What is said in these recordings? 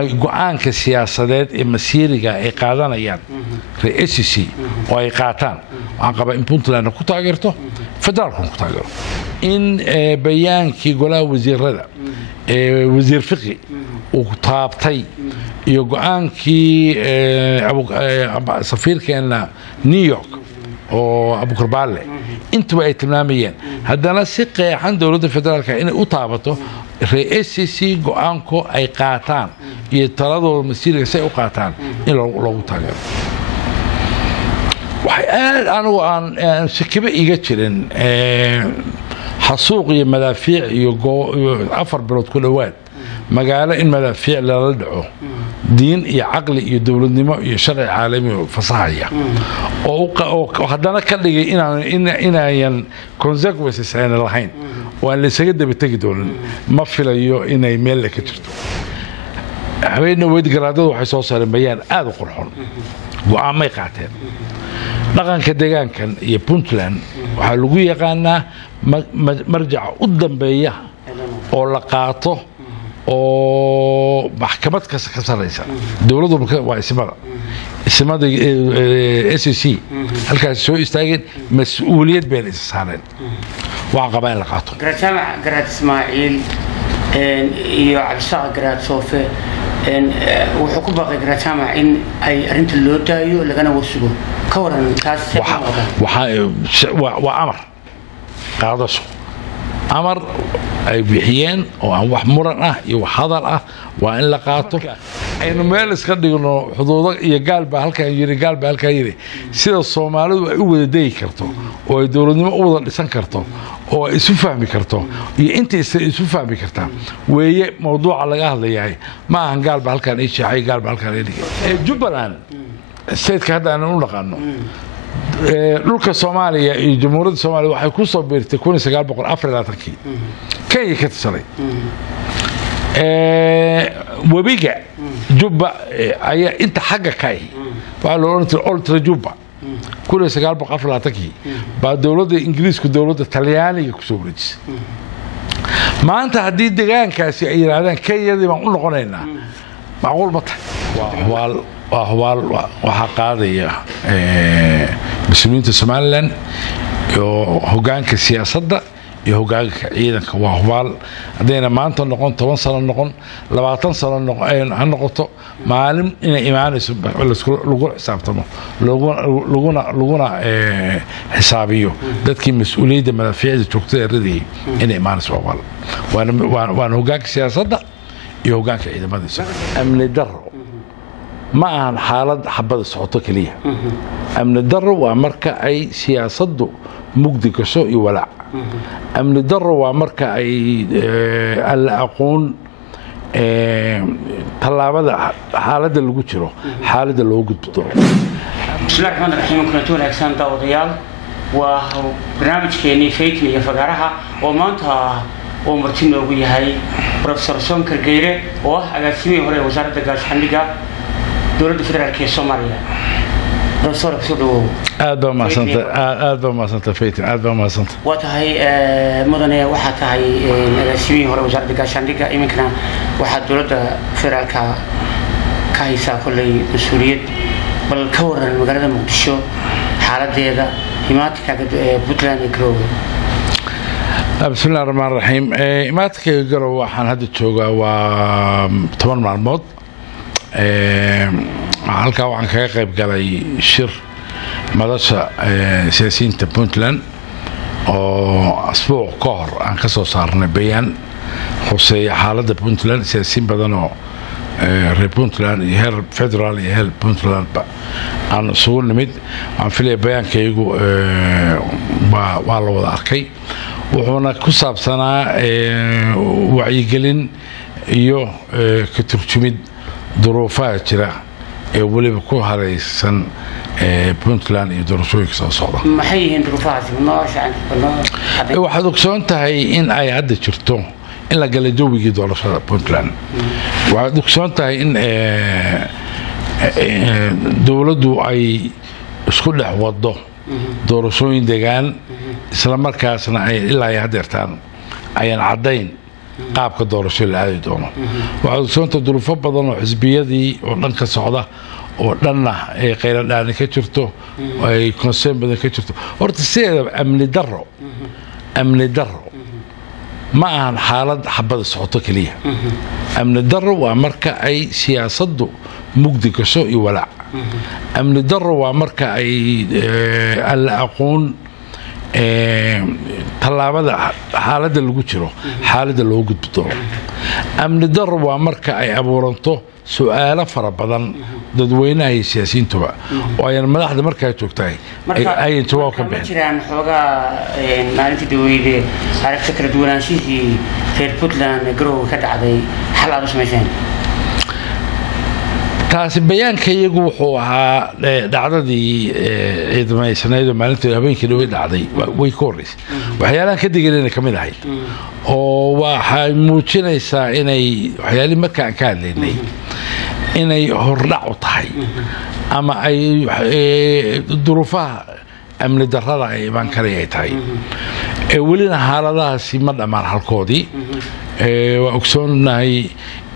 go'aanka siyaasadeed ee masiiriga ay qaadanayaan re'isisi oo ay qaataan waxaan qabaa in Puntland ku taageerto federaalku ku taageero in bayaankii golaha wasiirada wasiir fiqi uu taabtay iyo go'aankii safiirkeena New York oo Abu Karbaale intuba ay tilmaamayeen haddana si qeexan dawladda federaalka inay u taabato re'isisi go'aanko ay qaataan iyo taladooda masiiriga say u qaataan in loogu taageero waxay aad anigu aan shakiba iga jirin xasuuq iyo madaafiic iyo 4 bilood ku dhawaad magaalo in madaafiic lala dhaco diin iyo caqli iyo dawladnimo iyo sharci caalami oo fasaxaya oo haddana ka dhigay inaayan consequences aan lahayn waan la isaga daba tagi doonin ma filayo inay meel ka jirto habeenna weydgaraadadu waxay soo saareen bayaan aad u qurxoon go'aamay qaateen dhaqanka deegaankan iyo Puntland waxa lagu yaqaanaa marjac u dambeeya oo la qaato oo maxkamad ka sareysa dawladdu waa ismada SEC halkaas soo istaageen mas'uuliyad been is saareen waxa qabaan la qaato garaad Ismaaciil iyo Cabdishaaq garaad Soofe wuxuu ku baaqay garaad Jaamac in ay arinta loo daayo lagana wasugo ka waran taas waa amar qaadasho amar ay bixiyeen oo aan wax muran ah iyo wax hadal ah waa in la qaato aynu meel iska dhigno xuduudo iyo gaalba halkaan yiri sida Soomaalidu ay u wada deey karto oo ay dawladnimo u wada dhisan karto oo ay isu fahmi karto iyo inta isu fahmi kartaa weeye mowduuca laga hadlayaa ma ahan gaalba halkaan ay shaqay gaalba halkaan ay dhigay Jubbaland sayidka hadda aan u dhaqano dhulka Soomaaliya iyo Jamhuuriyadda Soomaaliya waxay ku soo beertay 1924 Kenya ka tirsanay wabiga Jubba ayaa inta xagga ka waa loo oran jiray Ultra Jubba 1924 baa dawladda Ingiriisku dawladda Talyaaniga ku soo wareejisay maanta haddii deegaankaasi ay yiraahdaan Kenyadii baan u noqonaynaa macquul ma tahay waxa qaadaya مسؤولين سوماليلاند هوغانك سياسة هوغانك ciidanka waa hubaal hadayna maanta noqon 10 sano noqon 20 sano noqon aan noqoto maalin inay imaanayso lagu xisaabtamo laguna xisaabiyo dadkii mas'uuliyadda madaafiicda joogtada radiyay inay imaanayso waan hoggaanka siyaasadda iyo hoggaanka ciidamada amni darro ما عن حالة حبة الصوت كلية أمن الدر وأمريكا أي سياسة مجد كسوء ولا أمن الدر وأمريكا أي ألا أقول طلع بدا حالة اللي قلت حالة اللي وجد بدور بسم الله الرحمن الرحيم كنا تقول أحسن توضيال وبرنامج كيني فيتني يفقرها ومانتها ومرتين وجوي هاي بروفيسور سونكر جيرة وأجاسمي هو وزارة الجاش حنيجا دولة فدرالية الصومالية بروفيسور بسودو أدو ما سنت فيتن أدو ما سنت وتهاي مدنية واحد هاي الأجاسمي هو وزارة الجاش حنيجا يمكن واحد دولة فدرالية كايسا كل مسؤولية بالكور المقرر مقدشو حالة هذا هماتك بوتلان يكرو بسم الله الرحمن الرحيم هماتك يكرو وحن هذا الشوقة وطبعا مع الموت halka waxaan kaga qayb galay shir madasha siyaasiyiinta Puntland oo asbuuc ka hor aan ka soo saarnay bayaan xuseeya xaaladda Puntland siyaasiyiin badan oo reer Puntland iyo heer federaal iyo heer Puntland aan soo nimid aan filay bayaankaygu waa la wada arkay wuxuuna ku saabsanaa wacyigelin iyo ka turjumid ظروفها جرا ولي بكون هريسن بونتلاند يدرسوك صعبة. ما هي ظروفها مناش عن بالله. واحد أقصونتها إن أي عدد شرطه إلا قال جو بيجي درس بونتلاند. واحد أقصونتها إن دولته أي سكول حوضه درسوين دجان إسلام مركزنا إلا يهدرتان أي عدين qaabka doorasho la aadi doono waxaa soonta duruufo badan oo xisbiyadii oo dhanka socda oo dhanna ay qeyradaan ka jirto ay concern badan ka jirto horta sideeda amni darro ma ahan xaalad xabada socoto kaliya amni darro waa marka ay siyaasaddu mugdi gasho iyo walaac amni darro waa marka ay alla aqoon tallaabada xaaladda lagu jiro xaaladda loo gudbi doono amni darro waa marka ay abuuranto su'aalo fara badan dadweynaha iyo siyaasiyiintuba oo ayaan madaxda markaa joogtahay ayan jawaab ka bixin jiraan xoogaa maalintii daweyde aragti kala duwanaanshihii reer puntland garowga ka dhacday xal aad u samayseen taasi bayaanka iyagu wuxuu ahaa dhacdadii ciidamaysanayd oo maalintii habeenkii dhawey dhacday way ka horreysay waxyaalahan ka diganayna ka mid ahayd oo waxay muujinaysaa inay waxyaalihii markaan ka hadlaynay inay hordhac u tahay ama ay duruufaha amni darrada ay imaan karay ay tahay welina xaaladahaasi ma dhammaan halkoodii waa ogsoonahay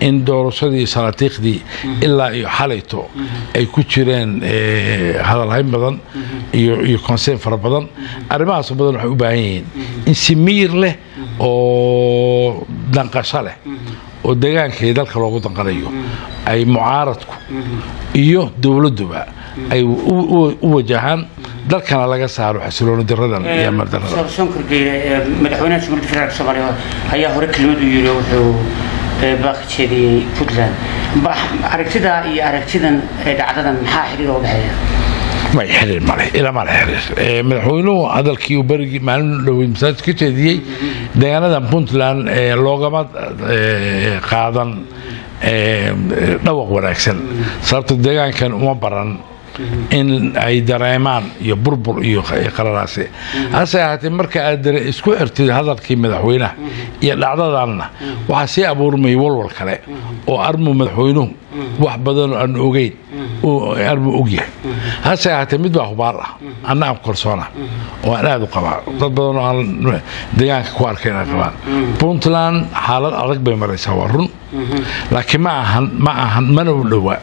in doorashadii salaatiiqdii ilaa iyo xalayto ay ku jireen hadalhayn badan iyo concern fara badan arrimahaas badan waxay u baahan yihiin in si miyir leh oo danqasho leh oo deegaanka iyo dalka loogu danqanayo ay mucaaradku iyo dowladduba ay u wajahaan dalkana laga saaro xasilooni daradan iyo amar darada madaxweynaha jamhuuriyadda federaalka soomaaliya ayaa hore kelmad u yiri wuxuu باقي فوتلان أركتدا إيه أركتدا عددا محاحر أو بحياة ما يحرر ماله إلا ما يحرر مدحوينه هذا الكيو برج مع لو مساج كتير ده أنا ده فوتلان لوجمات قاعدا نوق ورأكسن صارت الدجاج كان مبرن in ay dareemaan iyo burbur iyo qararaasi hase ahaatee marka aad isku xirtid hadalkii madaxweynaha iyo dhacdadanna waxa si abuurmay walwal kale oo armu madaxweynuhu wax badan oo aan ogeyn oo armu ogyahay hase ahaatee mid baa hubaar ah anna korsoona oo aan aad u qabaa dad badan oo aan deegaanka ku arkayna qabaan Puntland xaalad adag bay maraysaa waa run laakiin ma ahan mana u dhawaa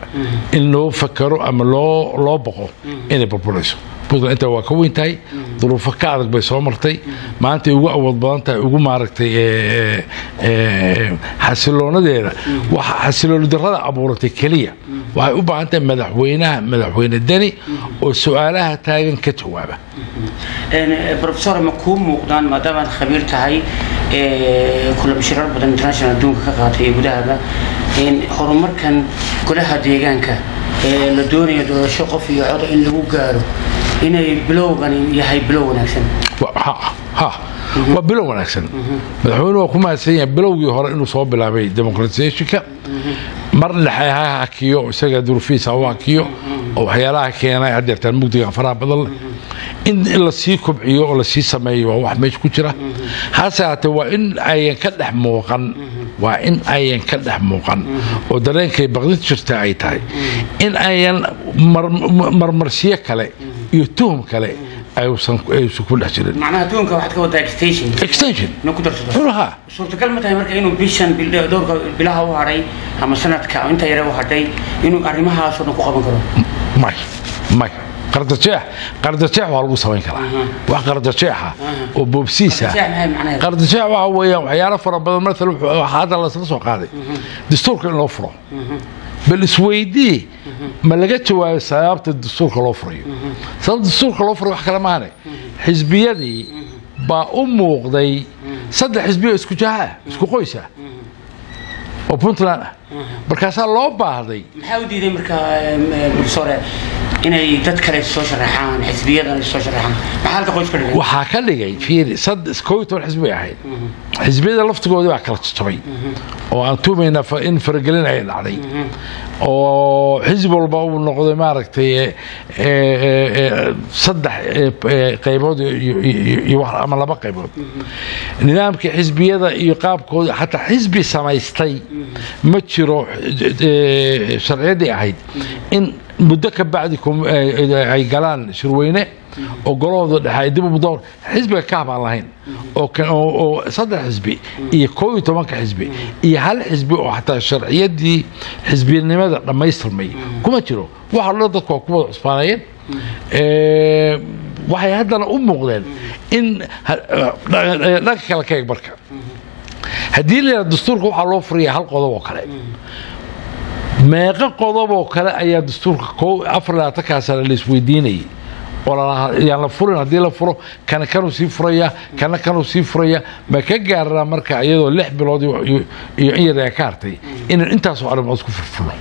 in loo fakaro ama loo boqo inay burburayso Puntland inta waa ka weyn tahay duruufo ka adag bay soo martay maanta ugu awood badan tahay ugu maaragtay xasiloonadeeda waxa xasilooni darrada abuuratay kaliya waxay u baahan tahay madaxweyne dani oo su'aalaha taagan ka jawaaba بروفيسور مكوم مقدان ما دام خبير تهاي كل مشروع بدن international دون كقاطع يقولها إن هرمر كان كلها ديجانك لدوني دور شقة في عرض إن لو جارو إن يبلغ يهاي بلغ نكسن ها وبلغ نكسن مدحوين وكما سيء بلغ يهرب إنه صوب بالعبي ديمقراطية شكا مر لحياها كيو سجد في سوا كيو أو حيالها كيانا يعدي المقدار فرع بدل إن إلا سيكب عيو ولا سيسمي وواحد ما يشكو جرا هسه وإن أي كده موقن وإن أي كده موقن ودرين كي بغيت شرطة تاي إن أي مرمرسية كله يتوهم كله أيوسكون أشرين معناها توهم كواحد كودا إكستنشن نقدر تقولها صوت كلمة هاي مركز إنه بيشان دور بلا هو هاري هم سنة كا أنت يروح هاري إنه أرمها صوت نقوى بكرة ماي قردشاح والله سوين كلا وقردشاحة وبوبسيسة قردشاح وهو يعرف ربنا مثل هذا الله سلسله قاضي دستور كان الأفرو بالسويدي ما لقيتش سيابت الدستور كالأفرو صار الدستور كالأفرو وحكى لماني حزبية دي بأمه قضي صدق حزبية اسكو جاها اسكو قويسة وبنتلان بركاسة لوبا هذي محاودي ذي مركا بصورة inay dad kale soo sharaxaan xisbiyadan soo sharaxaan maxaa ka qoys kale waxa ka dhigay fiir sad iskooyto xisbi ahayd xisbiyada laftigooda waa kala jabay oo aan tuumayna in fargelin ay dhacday oo xisbi walba uu noqday maaragtay saddex qaybood iyo wax ama laba qaybood nidaamka xisbiyada iyo qaabkooda xataa xisbi samaystay ma jiro sharciyadii ahayd in muddo ka bacdi ay galaan shirweyne oo golahooda dhexe ay dib u door xisbiga ka habaan lahayn oo 3 xisbi iyo 12 xisbi iyo hal xisbi oo xataa sharciyadii xisbinimada dhamaystirmay kuma jiro waxa loo dadku ku wada cusbaanayeen waxay haddana u muuqdeen in dhanka kale ka eeg marka haddii la yidhahdo dastuurka waxaa loo furiyaa hal qodob oo kale meeqa qodob oo kale ayaa dastuurka 24 sano la isweydiinayay yaan la furin haddii la furo kana kanuu sii furaya kana kanuu sii furaya ma ka gaaraa marka iyadoo 6 bilood iyo in yar ka hartay inaan intaasoo arrimood isku furfurno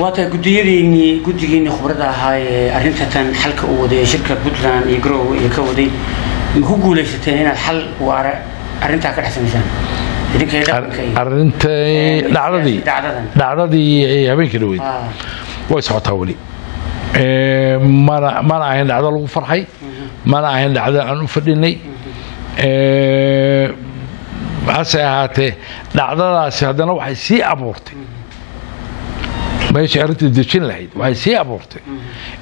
waata guddigiinii khibrada ahaa ee arrintan xalka u waday shirka Puntland iyo Garowe iyo ka waday ma ku guuleysateen inaad xal waara arrintaa ka dhaxsanaysaan dhacdadii habeenkii dhaweyd way socotaa weli mana ahayn dhacdo lagu farxay mana ahayn dhacdo aan u fadhinay hase ahaatee dhacdadaasi haddana waxay sii abuurtay meeshii arrintii dejin lahayd waxay sii abuurtay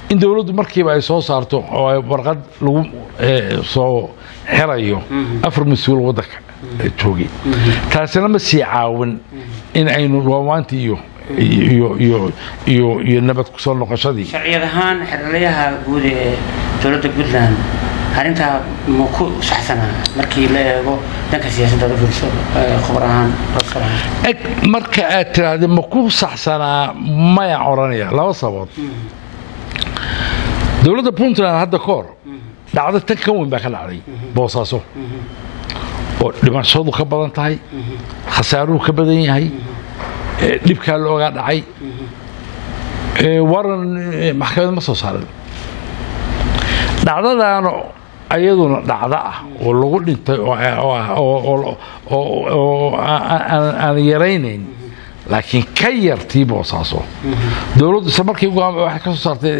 in dowladdu markiiba ay soo saarto oo ay warqad lagu soo xirayo 4 mas'uul waddanka joogay taasina ma sii caawin in aynu waawaantii iyo nabad ku soo noqoshadii sharciyad ahaan xiriiryaha guud ee dowladda Puntland arrinta ma ku saxsanaa markii la eego dhanka siyaasadda la fiirso khibradahan marka aad tiraahdo ma ku saxsanaa maya oranaya laba sababood dowladda Puntland hadda koor dhacdo tan ka weyn baa ka dhacday Boosaaso oo dhimashadu ka badan tahay khasaaruhu ka badan yahay dhibka looga dhacay waran maxkamad ma soo saarin dhacdadaana ayaduna dhacda ah oo lagu dhintay oo aan yaraynayn laakiin ka yartii Boosaaso dowladdu isla markii waxay ka soo saartay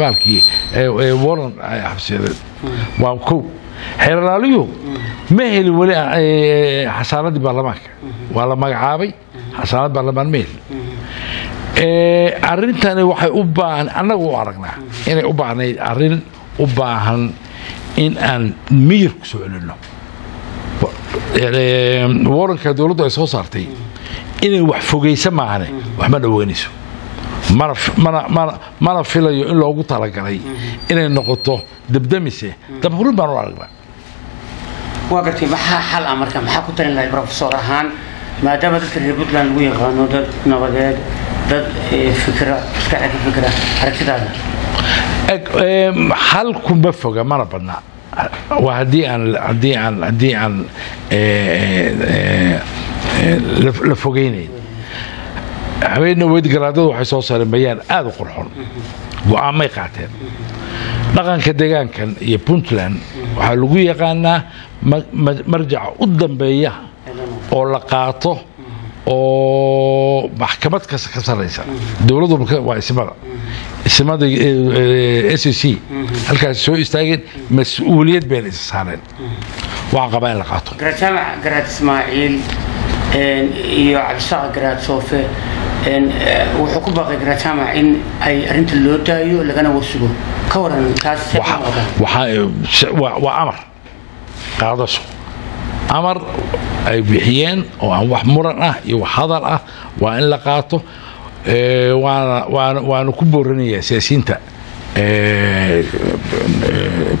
baalkii waran xabsiyeed waa kow xeerlaaliyo ma heli wali xasaanadii baarlamaanka waa la magacaabay xasaanad baarlamaan meel arrintani waxay u baahan annagu u aragnaa inay u baahnayd arrin u baahan in aan miyir ku soo celino waranka dowladdu ay soo saartay inay wax fogeysa maahane wax ma dhaweynayso mana filayo in loogu talagalay inay noqoto dabdamise dabhurin baan u aragnaa waa gartay maxaa xal ah marka maxaa ku talin lahay professor ahaan maadaama dadka reer Puntland lagu yaqaano dad nabadeed dad fikra aragtidaada xalku ma foga mana badnaa waa haddii aan la fogeynayn habeenna weyd garaadadu waxay soo saareen bayaan aad u qurxoon go'aamay qaateen dhaqanka deegaankan iyo Puntland waxaa lagu yaqaanaa marjaca u dambeeya oo la qaato oo maxkamad ka sareysa dowladdu waa ismada SEC halkaas soo istaageen mas'uuliyad bay isa saareen waxa qabaa in la qaato garaad Ismaaciil iyo Cabdisaaq garaad Soofe wuxuu ku baaqay garaad Jaamac in ay arrinta loo daayo lagana wasugo ka waran taas waa amar qaadasho amar ay bixiyeen oo aan wax muran ah iyo wax hadal ah waa in la qaato waana ku booranaya siyaasiyiinta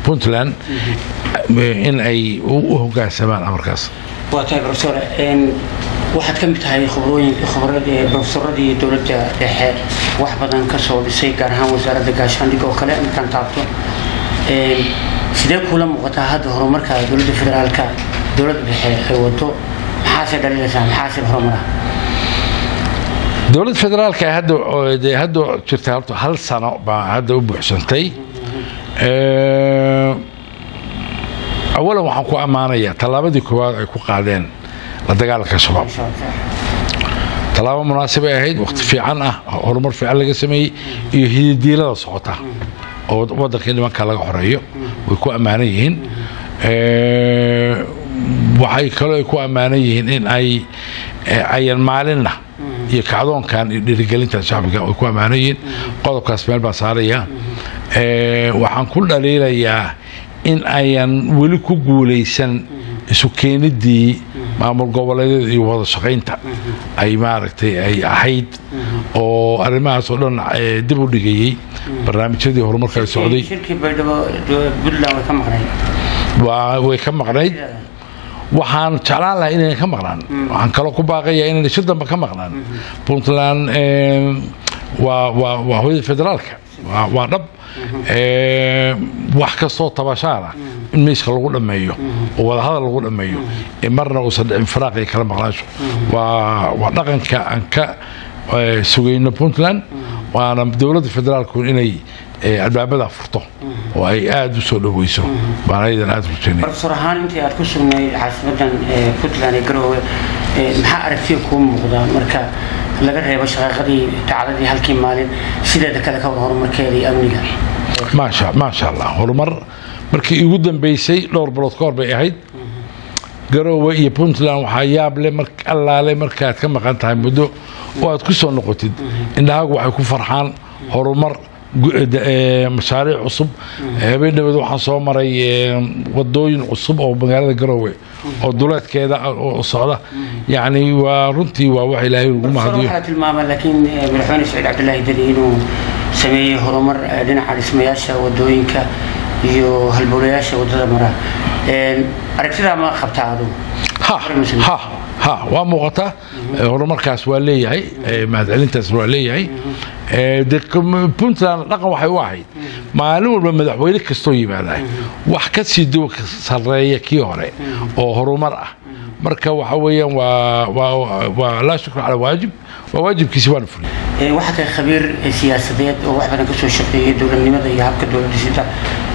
Puntland in ay u hoggaansamaan amarkaas waa tahay professor waxaad ka mid tahay professoradii dowladda dhexe wax badan ka soo dhisay gaar ahaan wasaaradda gaashaandhigga oo kale intaan taabto sidee kula muuqataa hadda horumarka dowladda federaalka dowladda dhexe ay wado maxaase dhalinaysaa maxaase horumara dowladda federaalka hadda jirta horta hal sano baa hadda u buuxsantay awalan waxaan ku ammaanayaa tallaabadii koowaad ay ku qaadeen la dagaalanka shabaab tallaabo munaasib ay ahayd waqti fiican ah horumar fiican laga sameeyey iyo hididiilada socota oo waddanka nimanka laga xoreeyo way ku ammaanan yihiin waxay kaloo ku amaanan yihiin in ayan maalinna iyo kacdoonkan iyo dhiirigelinta shacbiga ay ku amaanan yihiin qodobkaas meel baan saaraya waxaan ku dhaliilayaa in ayan weli ku guulaysan isu keenidii maamul goboleedyada iyo wada shaqaynta ay maaragtay ay ahayd oo arrimahaas oo dhan dib u dhigayay barnaamijyadii horumarka socday shirkii baydhabo Puntland way ka maqnayd waxaan jeclaan lahaa inay ka maqnaan waxaan kaloo ku baaqayaa inay shir dambe ka maqnaan Puntland waa hooyada federaalka waa dhab wax kastoo tabashaana in meeshka lagu dhameeyo oo wada hadal lagu dhameeyo marna uusan dhicin faraaq ay kala maqnaasho waa dhaqanka aan ka sugayno Puntland waana dowladda federaalku inay albaabada furto oo ay aad u soo dhaweyso baanadan aad u jeedin professor ahaan intii aad ku sugnay caasimadan Puntland ee Garowe maxaa aragtiyo ku muuqda marka laga reebo shaqadii tacadii halkii maalin sideeda kale ka horumarkeedii amniga ما شاء الله horumar markii ugu dambeysay dhowr bilood ka hor bay ahayd Garowe iyo Puntland waxa yaab leh marka allaale markaad ka maqan tahay muddo oo aad ku soo noqotid indhahaagu waxay ku farxaan horumar mashaariic cusub habeenadeed waxaan soo maray wadooyin cusub oo magaalada Garowe oo duleedkeeda oo socda yani waa runtii waa wax Ilaahay ugu mahadiyo waxa tilmaamay laakiin madaxweyne Saciid Cabdullaahi Deni inuu sameeyay horumar dhinaca dhismayaasha wadooyinka iyo halbowlayaasha wadada mara aragtida ma qabtaado ha waa muuqata horumarkaas waa leeyahay mahadcelintaas waa leeyahay Puntland dhaqan waxay u ahayd maalin walba madaxweyne kastoo yimaada wax ka sii dhow sareeya kii hore oo horumar ah marka waxa weeyaan waa la shukr ala waajib waajibkiisa waan fuliyay waxa ka khabiir siyaasadeed oo wax badan ka soo shaqeeyay dowladnimada iyo habka dowladda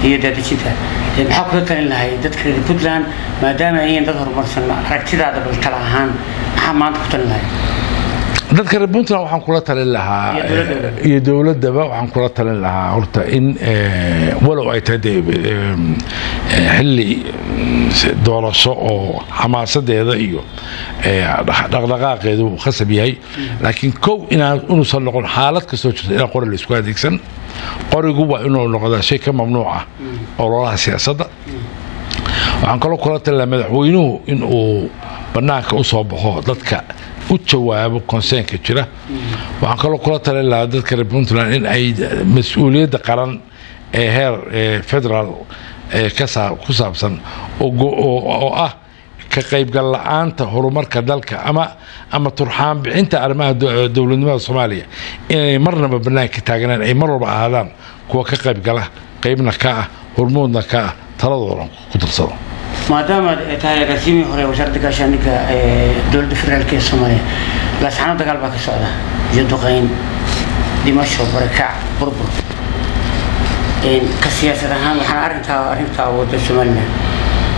iyo dadajinta maxaa ku talin lahay dadka reer Puntland maadaama ay dad horumarsan aragtidaada bal kala ahaan maxaa maanta ku talin lahay dadka reer Puntland waxaan kula talin lahaa iyo dowladaba waxaan kula talin lahaa horta in walow ay tahay xilli doorasho oo xamaasadeeda iyo dhaqdhaqaaqeedu khasab yahay laakiin kow inuusan noqon xaalad kastoo jirta in qori la isku adeegsan qorigu waa inuu noqdaa shay ka mamnuuc ah ololaha siyaasadda waxaan kaloo kula talin lahaa madaxweynuhu inuu banaanka u soo baxo dadka u jawaabo konseenka jira waxaan kaloo kula talin lahaa dadka reer Puntland in ay mas'uuliyadda qaran ee heer federal ku saabsan oo ah ka qaybgal la'aanta horumarka dalka ama turxaan bixinta arrimaha dowladnimada Soomaaliya inay marnaba banaanka taaganaan ay mar walba ahaadaan kuwa ka qaybgala qaybna ka ah hormoodna ka ah taladooda ku tirsado maadaama tahay rasiimi hore wasaaradda gaashaandhigga dowladda federaalka ee Soomaaliya laasxano dagaal baa ka socda iyo duqeyn dhimasho barakac burbur ka siyaasad ahaan waxaan arrintaa wadda Soomaaliya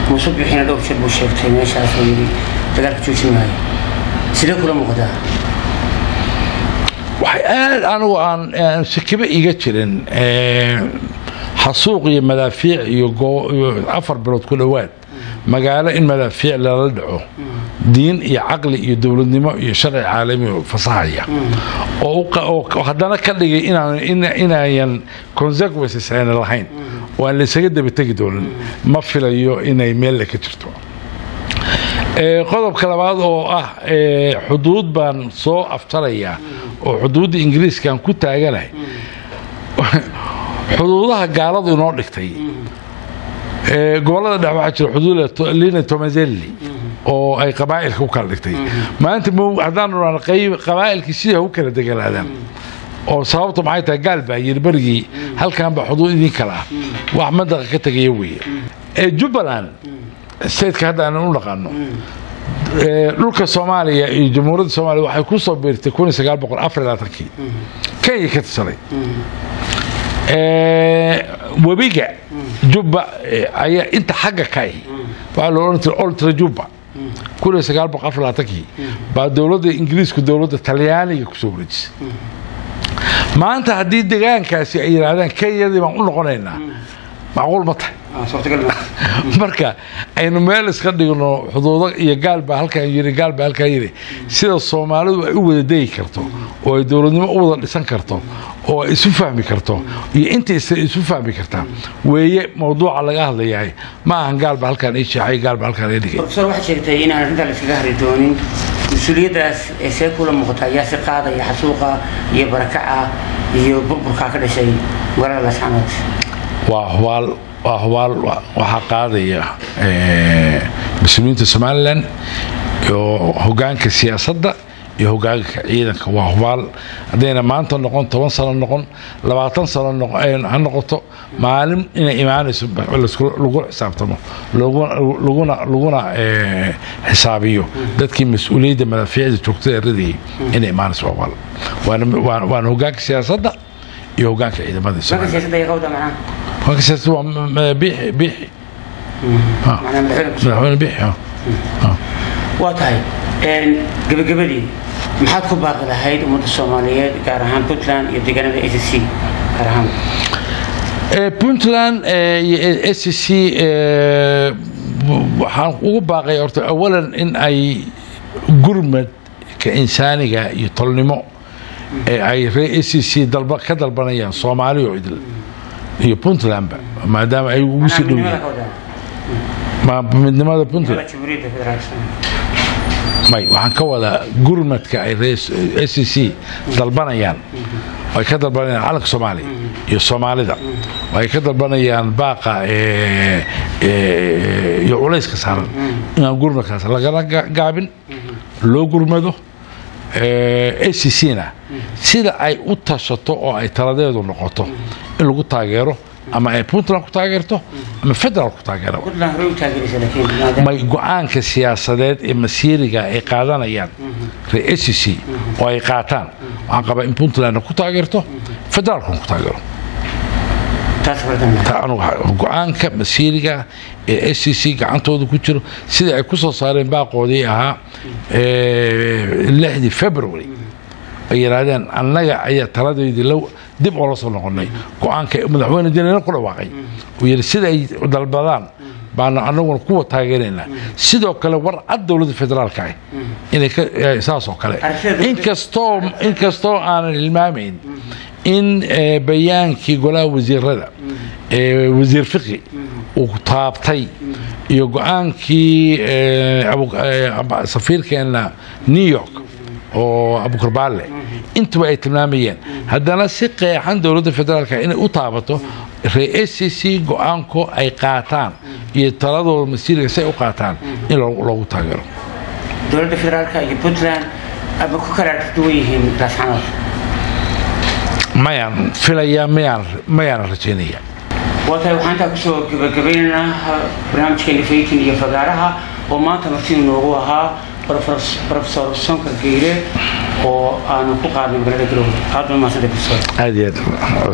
muusub bixina dhowr shir buu sheegtay meeshaas oo yiri dagaalka joojin maayo sidee kula muuqdaa waxay aad anigu aan sikiba iga jirin xasuuq iyo madaafiic iyo 4 bilood ku dhawaad magaalo in madaafiic lala dhaco diin iyo caqli iyo dowladnimo iyo sharci caalami oo fasaxaya oo haddana ka dhigay inaayan consequences aan lahayn oo aan la isaga daba tagi doonin ma filayo inay meel ka jirto qodobka labaad oo ah xuduud baan soo aftaraya oo xuduudda Ingiriiska aan ku taaganahay xuduudaha gaaladu inoo dhigtay gobolada dhexe waxaa jira xuduud Lina Tomazelli oo ay qabaa'ilka u kala dhigtay maanta haddaan rabno qabaa'ilkii sidii u kala deganaadaan oo sababtu maxay tahay gaal baa yiri barigii halkan ba xuduud idin kala wax madaqa ka tagay weeye Jubbaland state ka hadda aan u dhaqano dhulka Soomaaliya iyo Jamhuuriyadda Soomaaliya waxay ku soo beertay 1924 Kenya ka tirsanay webiga Jubba ayaa inta xagga ka waa loo oran jiray Ultra Jubba 1924 baa dowladda Ingiriisku dowladda Talyaaniga ku soo wareejisay maanta haddii deegaankaasi ay yiraahdaan Kenyadii baan u noqonaynaa macquul ma tahay marka aynu meel iska dhigno xuduudo iyo gaalba halkaan yiri sida Soomaalidu ay u wada deey karto oo ay dawladnimo u wada dhisan karto oo ay isu fahmi karto iyo intii isu fahmi kartaa weeye mowduuca laga hadlayaa ma ahan gaalba halkaan ay sheexay gaalba halkaan ay dhigay professor waxa sheegtay in aan arrinta la iskaga hari doonin mas'uuliyadaas ee see kula muuqata ayaa si qaadaya xasuuqa iyo barakaca iyo burburka ka dhashay walaal la sameeyay waxa qaadaya mas'uuliyiinta Somaliland iyo hoggaanka siyaasadda iyo hoggaanka ciidanka waa hubaal hadayna maanta noqon 10 sano noqon 20 sano noqon ha noqoto maalin inay imaanayso lagu xisaabtamo laguna xisaabiyo dadkii mas'uuliyadda madaafiicda joogtada radiyay inay imaanayso waan hoggaanka siyaasadda iyo hoggaanka ciidamada siyaasadda ay qowda macaan وكسرت بيحي معناه بيحي واتاي قبلي maxaad ku baaqi lahayd ummadda Soomaaliyeed gaar ahaan Puntland iyo deegaanada SSC gaar ahaan Puntland iyo SSC waxaan ugu baaqay horta awalan in ay gurmad ka insaaniga iyo tolnimo ay SSC ka dalbanayaan Soomaaliya oo idil iyo Puntland maadaama ay ugu sii dhow ma midnimada Puntland may waxaan ka wada gurmadka ay SSC dalbanayaan ay ka dalbanayaan calanka Soomaaliya iyo Soomaalida ay ka dalbanayaan baaqa iyo culayska saaran in gurmadkaas laga gaabin loo gurmado SSC-na sida ay u tashato oo ay taladeedu noqoto in lagu taageero ama ay Puntland ku taageerto ama federal ku taageero may go'aanka siyaasadeed ee masiiriga ay qaadanayaan SSC oo ay qaataan waxaan qabaa in Puntland ku taageerto federal ku taageero go'aanka masiiriga ee SSC gacantooda ku jiro sida ay ku soo saareen baaqoodii ahaa 6 February ay yiraahdeen annaga ayaa taladeedii low dib oo la soo noqonay go'aanka madaxweyne Jilani ku dhawaaqay oo yiri sida ay dalbadaan baan anaguna kuwa taageerayna sidoo kale war cad dawladda federaalka ah inay saas oo kale inkastoo aan ilmaamayn in bayaankii golaha wasiirada wasiir fiqi uu taabtay iyo go'aankii safiirkeena New York oo Abu Karbaale intuba ay tilmaamayeen haddana si qeexan dawladda federaalka inay u taabato SSC go'aanko ay qaataan iyo taladooda masiiriga say u qaataan in loogu taageero dawladda federaalka iyo Puntland aba ku kala duwan yihiin raasana mayaan filaya mayaan rajaynaya waxaan taa ku soo gabagabeynaa barnaamijkeena Faykin iyo Fagaaraha oo maanta martii noogu ahaa Professor Sonkar Geyle oo aan ku qaadnay magaalada Garowe. Aad ma sanad ku soo. Aad